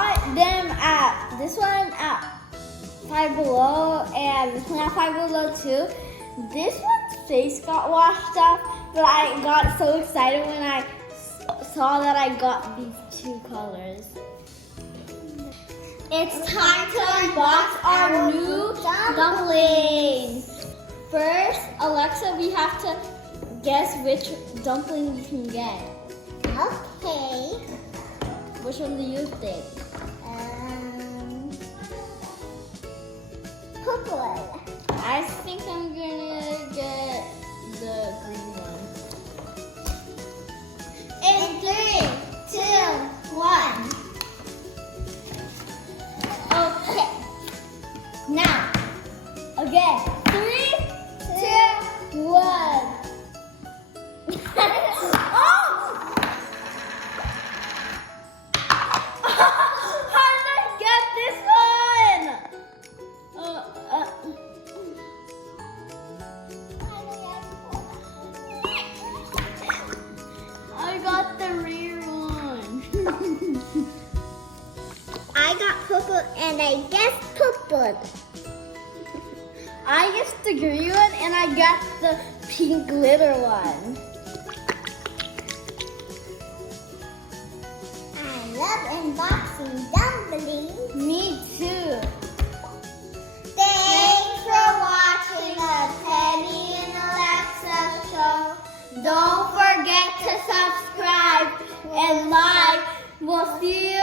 got them at this one at Five Below and this one at Five Below too. This one's face got washed up, but I got so excited when I saw that I got these two colors. It's time to unbox our new dumplings. First, Alexa, we have to guess which dumpling we can get. Okay. Which one do you think? Purple. I think I'm gonna get the green one. In 3, 2, 1. Okay. Now, again. 3, 2, 1. Oh! How did I get this one? I got the rare one. I got purple and I guessed purple. I guessed the green one and I got the pink glitter one. I love unboxing dumplings. Me too. Thanks for watching the Penny and Alexa show. Don't forget to subscribe and like. We'll see you